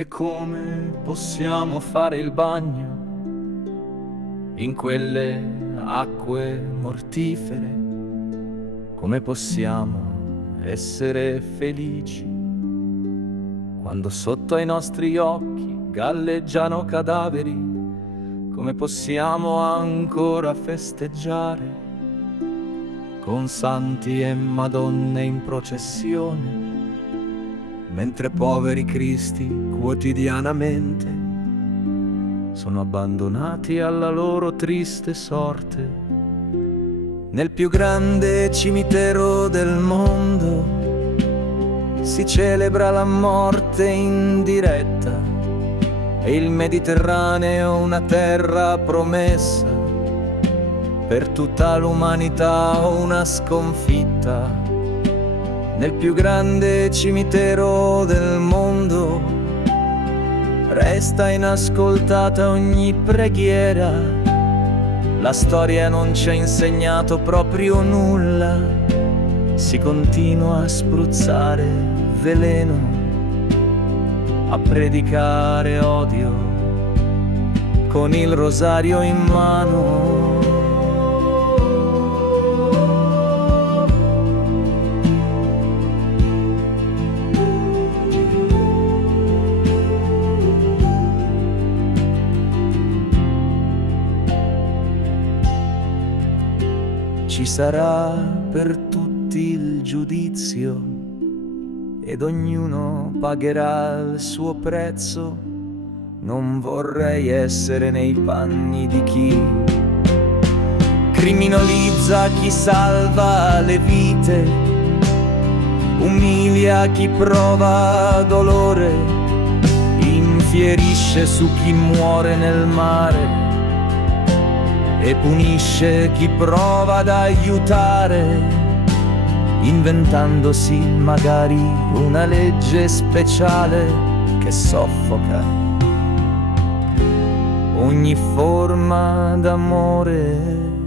E come possiamo fare il bagno in quelle acque mortifere? Come possiamo essere felici quando sotto ai nostri occhi galleggiano cadaveri? Come possiamo ancora festeggiare con santi e madonne in processione, mentre poveri cristi quotidianamente sono abbandonati alla loro triste sorte? Nel più grande cimitero del mondo si celebra la morte in diretta, e il Mediterraneo una terra promessa per tutta l'umanità, una sconfitta. Nel più grande cimitero del mondo resta inascoltata ogni preghiera. La storia non ci ha insegnato proprio nulla, si continua a spruzzare veleno, a predicare odio con il rosario in mano. Ci sarà per tutti il giudizio ed ognuno pagherà il suo prezzo. Non vorrei essere nei panni di chi criminalizza chi salva le vite, umilia chi prova dolore, infierisce su chi muore nel mare e punisce chi prova ad aiutare, inventandosi magari una legge speciale che soffoca ogni forma d'amore.